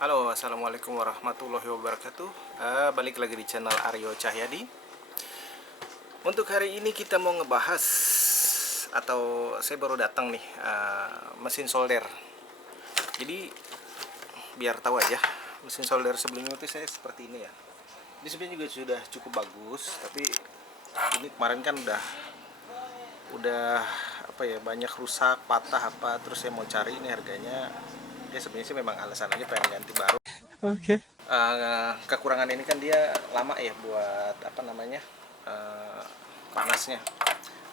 Halo, assalamualaikum warahmatullahi wabarakatuh. Balik lagi di channel Aryo Cahyadi. Untuk hari ini kita mau ngebahas, atau saya baru datang nih, mesin solder. Jadi biar tahu aja, mesin solder sebelumnya itu saya seperti ini ya. Ini sebenarnya juga sudah cukup bagus, tapi ini kemarin kan udah apa ya, banyak rusak, patah apa. Terus saya mau cari ini harganya. Ya sebenarnya sih memang alasan aja pengen ganti baru. Oke. Kekurangan ini kan dia lama ya buat apa namanya, panasnya.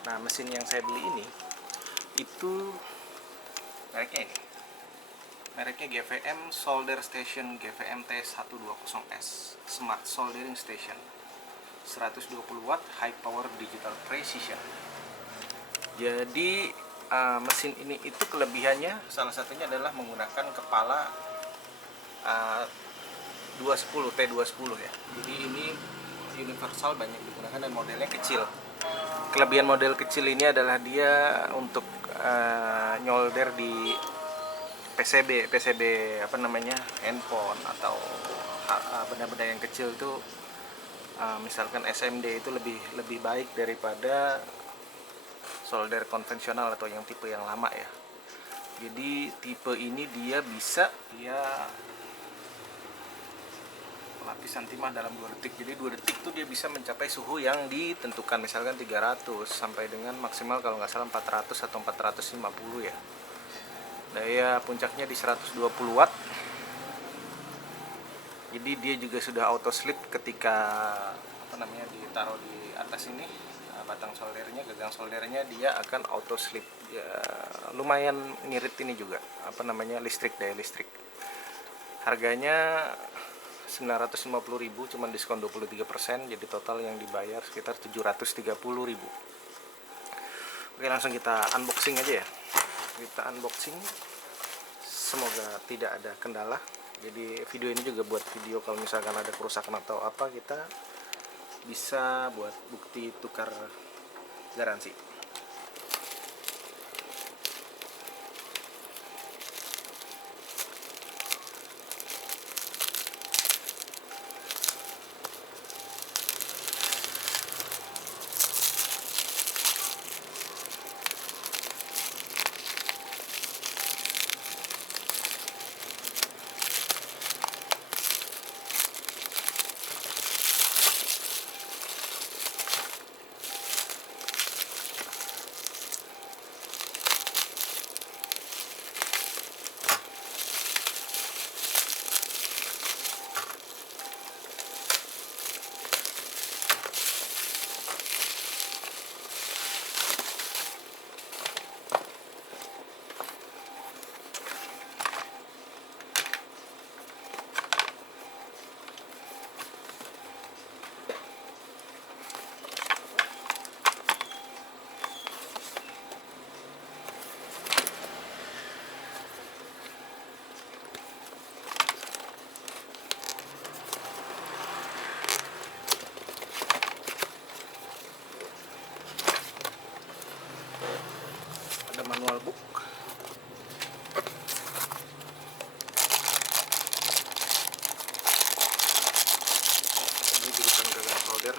Nah, mesin yang saya beli ini itu mereknya ini, mereknya GVM Solder Station, GVM T120S Smart Soldering Station, 120 watt high power digital precision. Jadi mesin ini itu kelebihannya salah satunya adalah menggunakan kepala 210 T210 ya. Jadi ini universal, banyak digunakan dan modelnya kecil. Kelebihan model kecil ini adalah dia untuk nyolder di PCB apa namanya, handphone atau benda-benda yang kecil itu, misalkan SMD itu lebih baik daripada solder konvensional atau yang tipe yang lama ya. Jadi tipe ini dia lapisan timah dalam 2 detik. Jadi 2 detik itu dia bisa mencapai suhu yang ditentukan, misalkan 300 sampai dengan maksimal kalau nggak salah 400 atau 450 ya. Daya puncaknya di 120 watt. Jadi dia juga sudah auto sleep ketika apa namanya, ditaruh di atas ini, batang soldernya, gagang soldernya, dia akan auto sleep. Ya, lumayan ngirit ini juga apa namanya, daya listrik. Harganya 950.000, cuman diskon 23%, jadi total yang dibayar sekitar 730.000. Oke, langsung kita unboxing aja ya. Kita unboxing, semoga tidak ada kendala. Jadi video ini juga buat video kalau misalkan ada kerusakan atau apa, kita bisa buat bukti tukar garansi. Ada manual book. Ini jurusan gagang solder,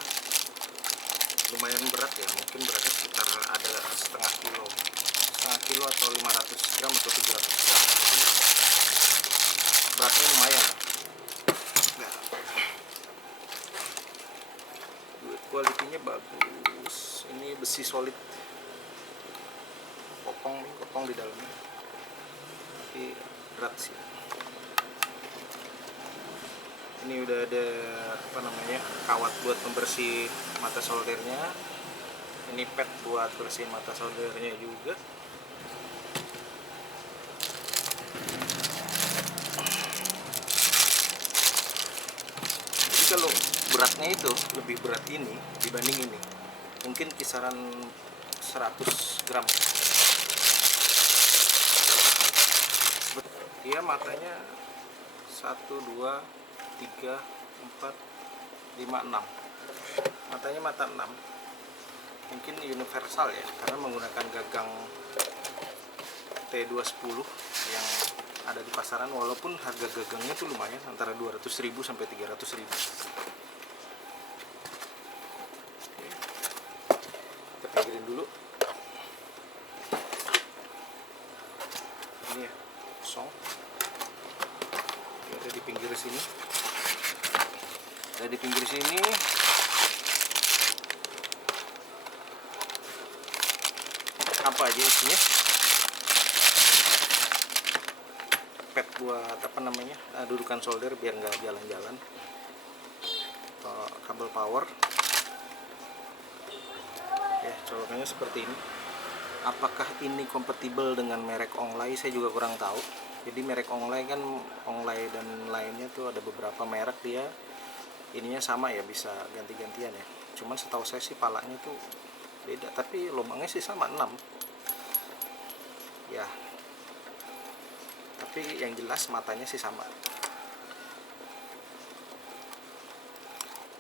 lumayan berat ya, mungkin beratnya sekitar ada setengah kilo atau 500 gram atau 700 gram. Beratnya lumayan. Nah, kualitinya bagus. Ini besi solid, kopong di dalamnya, tapi berat sih. Ini udah ada apa namanya, kawat buat pembersih mata soldernya. Ini pad buat bersihin mata soldernya juga. Jadi kalau beratnya itu lebih berat ini dibanding ini, mungkin kisaran 100 gram. Dia matanya 1, 2, 3, 4, 5, 6. Matanya mata 6. Mungkin universal ya, karena menggunakan gagang T210 yang ada di pasaran, walaupun harga gagangnya tuh lumayan antara 200.000 sampai 300.000. Kita pinggirin dulu. Ini ya, kosong. Ini ada di pinggir sini. Ada di pinggir sini. Apa aja isinya? Pad buat apa namanya, dudukan solder biar nggak jalan-jalan, kabel power ya, colokannya seperti ini. Apakah ini kompatibel dengan merek Onglai saya juga kurang tahu. Jadi merek Onglai kan, Onglai dan lainnya tuh ada beberapa merek dia ininya sama ya, bisa ganti-gantian ya. Cuman setahu saya sih palanya tuh beda, tapi lubangnya sih sama 6 ya, tapi yang jelas matanya sih sama.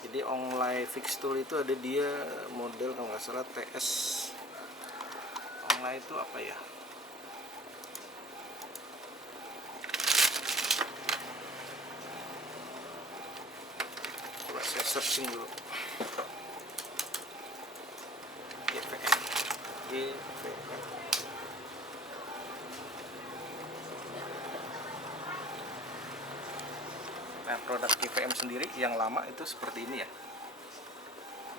Jadi Onglai fix tool itu ada dia model kalau nggak salah TS. Onglai itu apa ya, coba saya searching dulu. GVM. Nah, produk GVM sendiri yang lama itu seperti ini ya.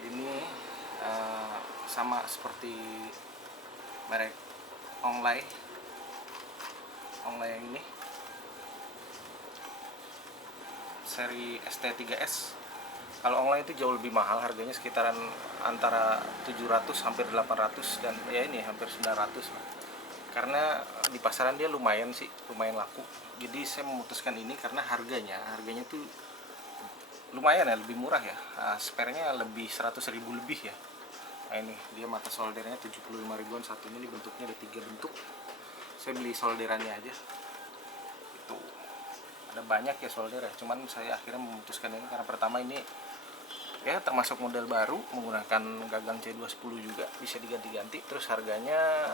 Ini sama seperti merek Onglai yang ini, seri ST3S. Kalau Onglai itu jauh lebih mahal, harganya sekitaran antara 700 hampir 800, dan ya ini hampir 900 lah. Karena di pasaran dia lumayan laku. Jadi saya memutuskan ini karena harganya tuh lumayan ya, lebih murah ya. Spare-nya lebih 100.000 lebih ya. Nah ini dia mata soldernya 75.000-an satunya. Ini bentuknya ada 3 bentuk. Saya beli solderannya aja. Itu ada banyak ya solder ya. Cuman saya akhirnya memutuskan ini karena pertama ini ya termasuk model baru, menggunakan gagang C210 juga, bisa diganti-ganti. Terus harganya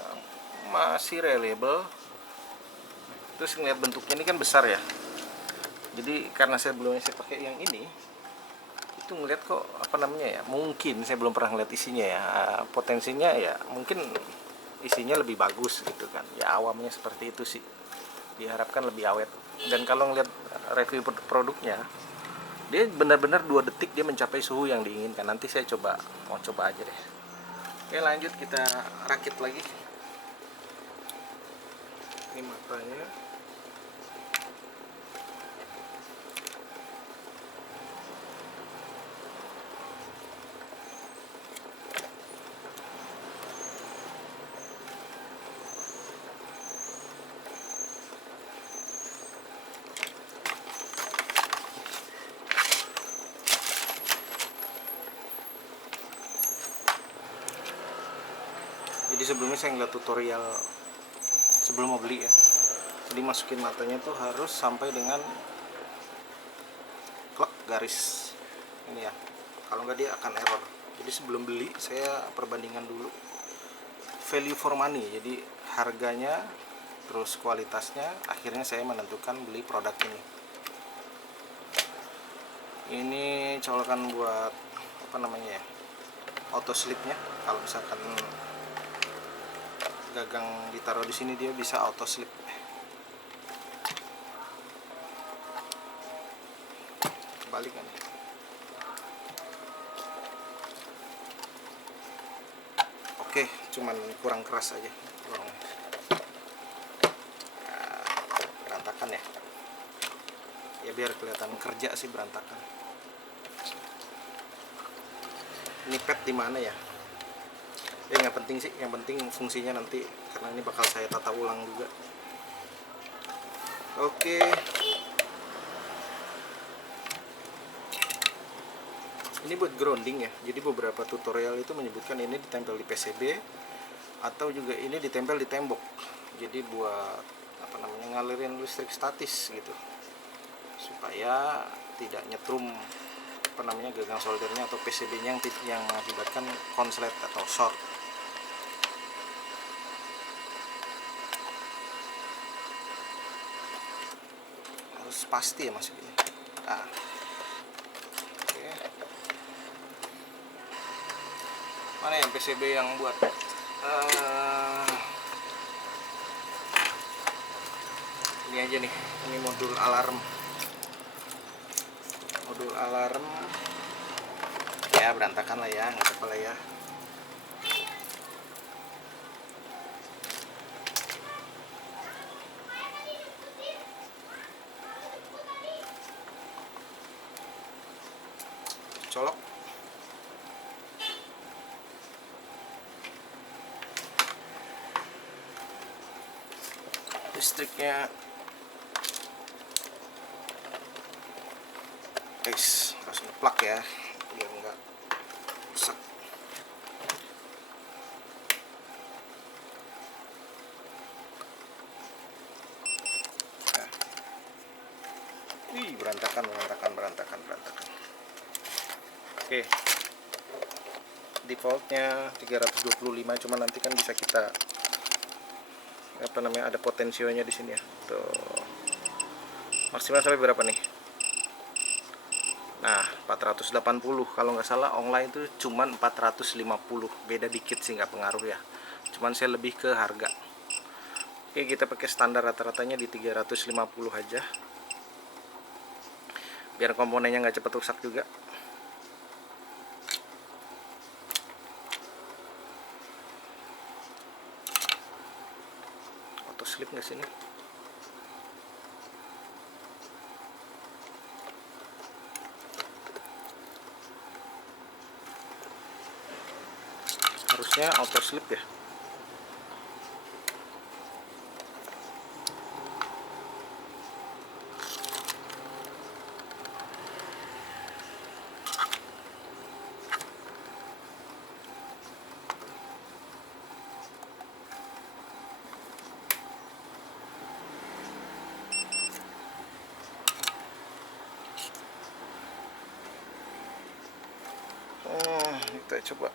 masih reliable. Terus ngeliat bentuknya ini kan besar ya, jadi karena saya belum pakai yang ini, itu ngeliat kok apa namanya ya, mungkin saya belum pernah ngeliat isinya ya, potensinya ya mungkin isinya lebih bagus gitu kan ya, awamnya seperti itu sih, diharapkan lebih awet. Dan kalau ngeliat review produknya, dia benar-benar 2 detik dia mencapai suhu yang diinginkan. Nanti saya mau coba aja deh. Oke, lanjut kita rakit lagi. Ini matanya. Jadi sebelumnya saya ngeliat tutorial sebelum mau beli ya. Jadi masukin matanya tuh harus sampai dengan klek garis ini ya. Kalau nggak dia akan error. Jadi sebelum beli saya perbandingan dulu value for money. Jadi harganya terus kualitasnya, akhirnya saya menentukan beli produk ini. Ini colokan buat apa namanya ya, auto slipnya. Kalau misalkan gagang ditaruh di sini dia bisa auto slip. Balik kan. Oke, cuman kurang keras aja. Berantakan ya. Ya biar kelihatan kerja sih berantakan. Ini pad di mana ya? Ya nggak penting sih, yang penting fungsinya nanti, karena ini bakal saya tata ulang juga. Oke. Ini buat grounding ya. Jadi beberapa tutorial itu menyebutkan ini ditempel di PCB atau juga ini ditempel di tembok. Jadi buat apa namanya, ngalirin listrik statis gitu, supaya tidak nyetrum apa namanya gagang soldernya atau PCB-nya yang mengakibatkan konslet atau short. pasti ya masuk ini. Nah, oke. Mana yang PCB yang buat ini aja nih, ini modul alarm ya, berantakan lah ya, nggak apa-apa lah ya. Colok listriknya, guys, harus ngeplak ya biar nggak rusak. Nah. Berantakan. Oke, defaultnya 325, cuman nanti kan bisa kita ada potensionya di sini ya. Tuh. Maksimal sampai berapa nih? Nah, 480 kalau nggak salah, online itu cuman 450, beda dikit sih, nggak pengaruh ya, cuman saya lebih ke harga. Oke, kita pakai standar rata-ratanya di 350 aja biar komponennya nggak cepat rusak juga. Auto slip nggak sini? Harusnya auto slip ya. Kita coba.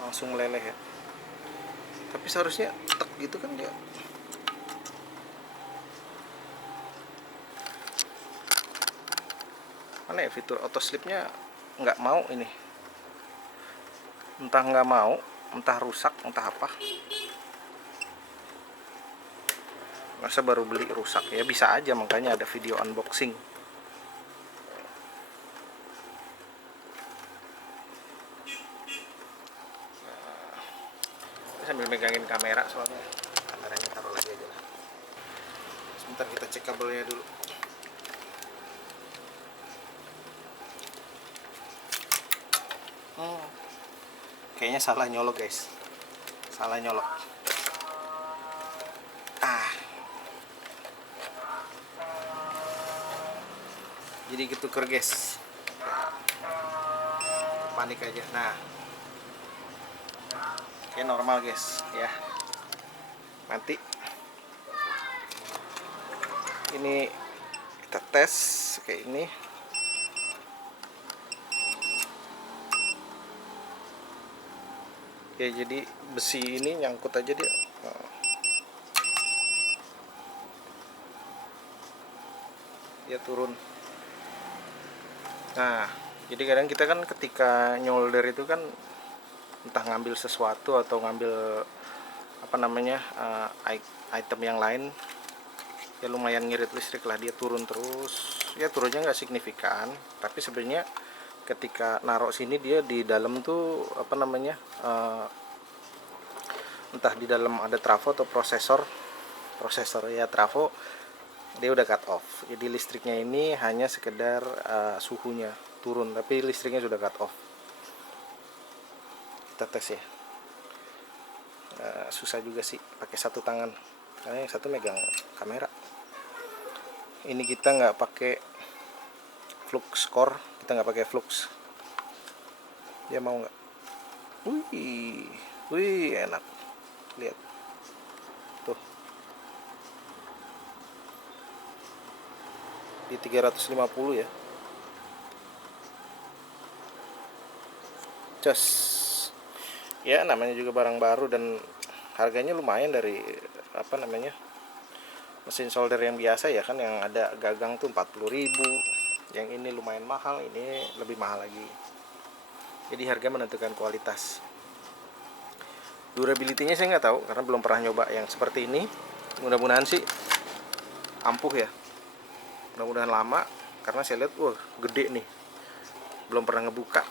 Langsung meleleh ya, tapi seharusnya tek gitu kan dia. Mana ya fitur auto slipnya? Nggak mau ini, entah nggak mau, entah rusak, entah apa. Masa baru beli rusak ya? Bisa aja, makanya ada video unboxing. Sambil megangin kamera, soalnya kameranya taruh lagi aja lah. Sebentar, kita cek kabelnya dulu. Kayaknya salah nyolok guys, salah nyolok. Jadi ketuker guys, panik aja. Nah, kayak normal guys ya. Nanti ini kita tes kayak ini. Ya, jadi besi ini nyangkut aja dia. Dia turun. Nah, jadi kadang kita kan ketika nyolder itu kan entah ngambil sesuatu atau ngambil item yang lain, ya lumayan ngirit listrik lah, dia turun terus. Ya turunnya nggak signifikan, tapi sebenarnya ketika naruh sini dia di dalam tuh entah di dalam ada trafo atau prosesor ya, trafo dia udah cut off. Jadi listriknya ini hanya sekedar suhunya turun, tapi listriknya sudah cut off. Kita tes ya. Susah juga sih pakai satu tangan, karena yang satu megang kamera. Ini kita nggak pakai flux core, kita nggak pakai flux. Dia mau nggak? Wih, enak. Lihat tuh, di 350 ya. Cas. Ya namanya juga barang baru dan harganya lumayan dari apa namanya, mesin solder yang biasa ya kan, yang ada gagang tuh 40.000. Yang ini lumayan mahal, ini lebih mahal lagi. Jadi harga menentukan kualitas. Durability-nya saya nggak tahu karena belum pernah nyoba yang seperti ini. Mudah-mudahan sih ampuh ya. Mudah-mudahan lama karena saya lihat wah gede nih. Belum pernah ngebuka.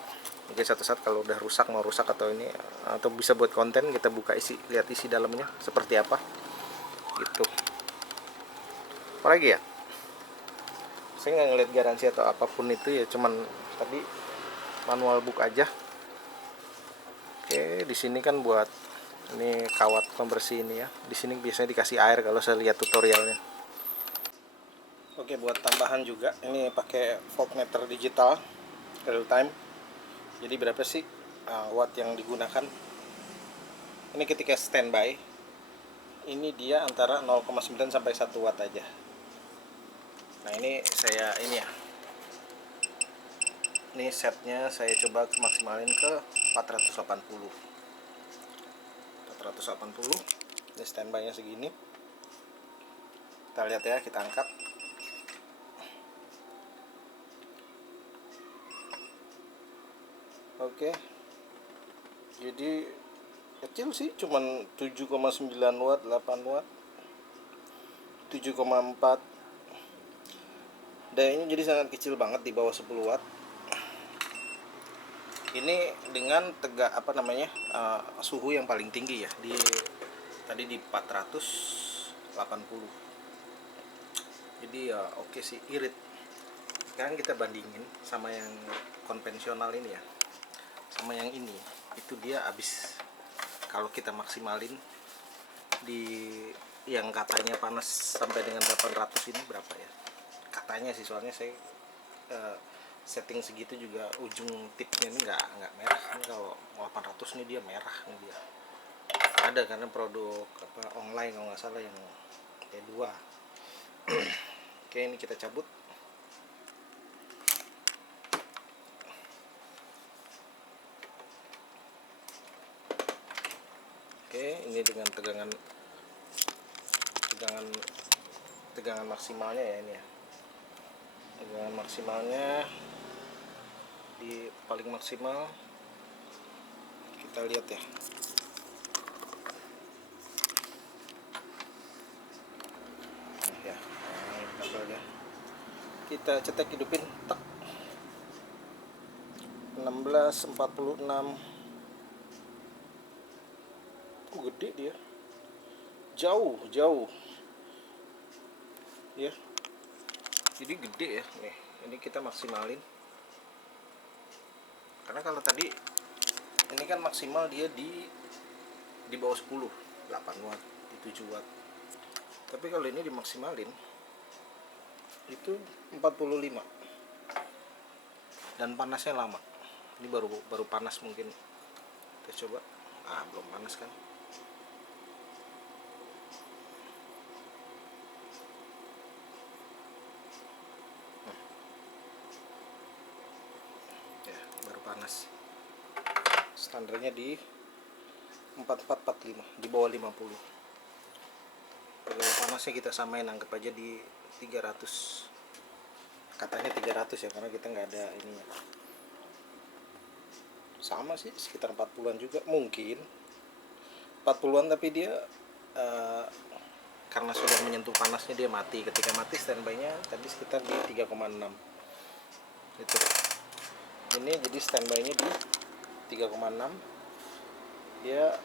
Mungkin satu saat kalau udah rusak, mau rusak atau ini, atau bisa buat konten, kita buka lihat isi dalamnya seperti apa gitu. Apalagi ya, saya nggak ngeliat garansi atau apapun itu ya, cuman tadi manual book aja. Oke, di sini kan buat ini kawat pembersih ini ya. Di sini biasanya dikasih air kalau saya lihat tutorialnya. Oke, buat tambahan juga ini pakai voltmeter digital real time. Jadi berapa sih watt yang digunakan? Ini ketika standby, ini dia antara 0,9 sampai 1 watt aja. Nah ini saya ini ya, ini setnya saya coba maksimalin ke 480. Ini standby nya segini. Kita lihat ya, kita angkat. Oke, jadi kecil sih, cuman 7,9 watt, 8 watt, 7,4. Dayanya jadi sangat kecil banget, di bawah 10 watt. Ini dengan apa namanya, suhu yang paling tinggi ya, tadi di 480. Jadi ya oke sih, irit. Sekarang kita bandingin sama yang konvensional ini ya, sama yang ini. Itu dia habis, kalau kita maksimalin di yang katanya panas sampai dengan 800 ini berapa ya, katanya sih, soalnya saya setting segitu juga ujung tipnya ini nggak merah. Ini kalau 800 nih dia merah nih dia. Ada karena produk apa online kalau nggak salah yang T2. Oke, ini kita cabut. Oke, ini dengan tegangan maksimalnya ya, ini ya. Tegangan maksimalnya di paling maksimal, kita lihat ya. Nah, ya, ini kabelnya. Kita cetek, hidupin, tak. 1646. Gede dia. Jauh ya. Jadi gede ya. Nih, ini kita maksimalin. Karena kalau tadi ini kan maksimal dia di bawah 10, 8 watt, di 7 watt. Tapi kalau ini dimaksimalin itu 45. Dan panasnya lama. Ini baru panas mungkin. Kita coba. Belum panas kan. Ya, baru panas. Standarnya di 4445, di bawah 50. Kalau panasnya kita samain, anggap aja di 300. Katanya 300 ya, karena kita nggak ada ininya. Sama sih, sekitar 40-an juga mungkin. 40-an, tapi dia karena sudah menyentuh panasnya dia mati. Ketika mati standby-nya tadi sekitar di 3,6 gitu. Ini jadi standby-nya di 3,6. Dia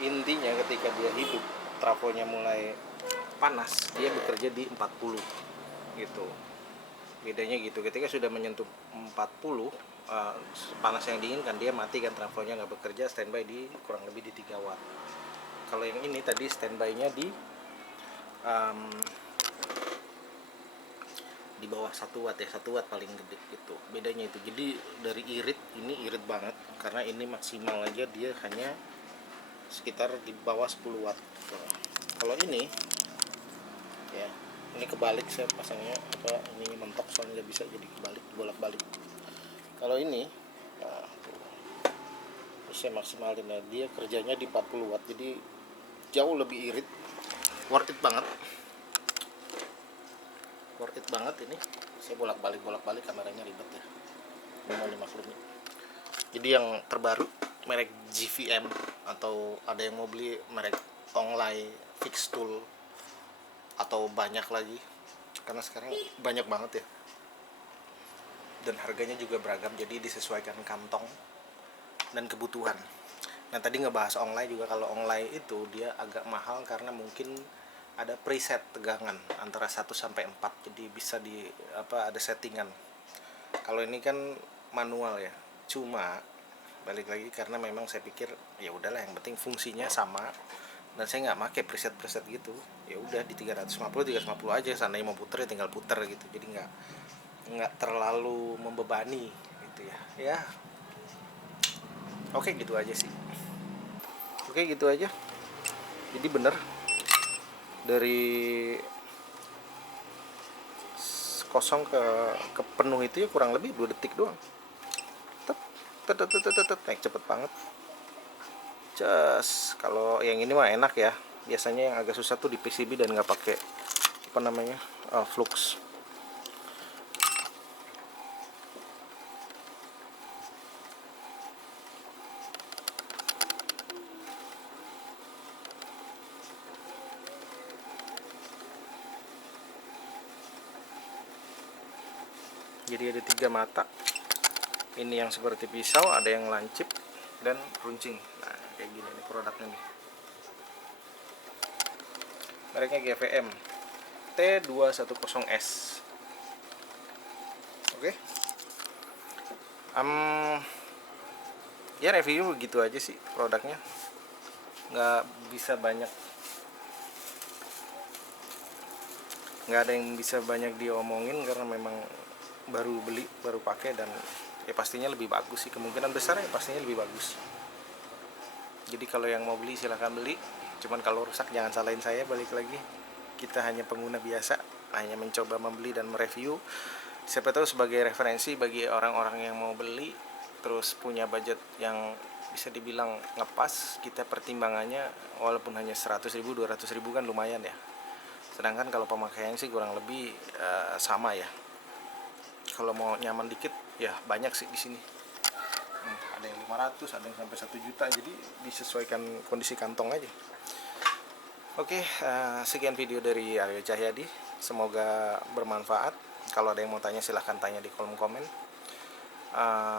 intinya ketika dia hidup, trafonya mulai panas, dia bekerja di 40 gitu. Bedanya gitu, ketika sudah menyentuh 40 panas yang diinginkan, dia mati kan, trafonya nggak bekerja, standby di kurang lebih di 3 watt. Kalau yang ini tadi standby-nya di bawah 1 watt ya, 1 watt paling gede gitu. Bedanya itu. Jadi dari irit, ini irit banget karena ini maksimal aja dia hanya sekitar di bawah 10 watt. Kalau ini ya, ini kebalik saya pasangnya, ini mentok soalnya nggak bisa, jadi kebalik, bolak-balik. Kalau ini nah, saya maksimalin, nah, dia kerjanya di 40 watt, jadi jauh lebih irit, worth it banget ini. Saya bolak-balik kameranya ribet ya, ini mau dimaklumi. Jadi yang terbaru merek GVM, atau ada yang mau beli merek Tonglai, Fixtool, atau banyak lagi, karena sekarang banyak banget ya, dan harganya juga beragam, jadi disesuaikan kantong dan kebutuhan. Nah tadi ngebahas Tonglai juga, kalau Tonglai itu dia agak mahal karena mungkin ada preset tegangan antara 1 sampai 4, jadi bisa ada settingan. Kalau ini kan manual ya, cuma balik lagi karena memang saya pikir ya udahlah, yang penting fungsinya sama, dan saya nggak pakai preset gitu, ya udah di 350 aja, seandainya mau puter ya tinggal puter gitu, jadi nggak terlalu membebani gitu ya. Oke gitu aja sih, oke gitu aja. Jadi bener, dari kosong ke penuh itu ya kurang lebih 2 detik doang. Naik cepet banget. Kalau yang ini mah enak ya. Biasanya yang agak susah tuh di PCB dan nggak pakai flux. Jadi ada 3 mata. Ini yang seperti pisau, ada yang lancip dan runcing. Nah kayak gini nih produknya nih. Mereknya GVM T210S. Oke. Ya review begitu aja sih produknya. Nggak ada yang bisa banyak diomongin karena memang baru beli, baru pakai, dan ya pastinya lebih bagus sih, kemungkinan besar ya pastinya lebih bagus. Jadi kalau yang mau beli silahkan beli, cuman kalau rusak jangan salahin saya, balik lagi kita hanya pengguna biasa, hanya mencoba membeli dan mereview, siapa tahu sebagai referensi bagi orang-orang yang mau beli terus punya budget yang bisa dibilang ngepas. Kita pertimbangannya walaupun hanya 100.000 200.000 kan lumayan ya, sedangkan kalau pemakaian sih kurang lebih sama ya. Kalau mau nyaman dikit ya banyak sih di sini. Ada yang 500, ada yang sampai 1 juta, jadi disesuaikan kondisi kantong aja. Oke, sekian video dari Aryo Cahyadi, semoga bermanfaat. Kalau ada yang mau tanya silahkan tanya di kolom komen.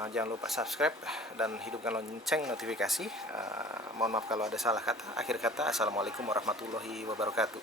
Jangan lupa subscribe dan hidupkan lonceng notifikasi. Mohon maaf kalau ada salah kata. Akhir kata, assalamualaikum warahmatullahi wabarakatuh.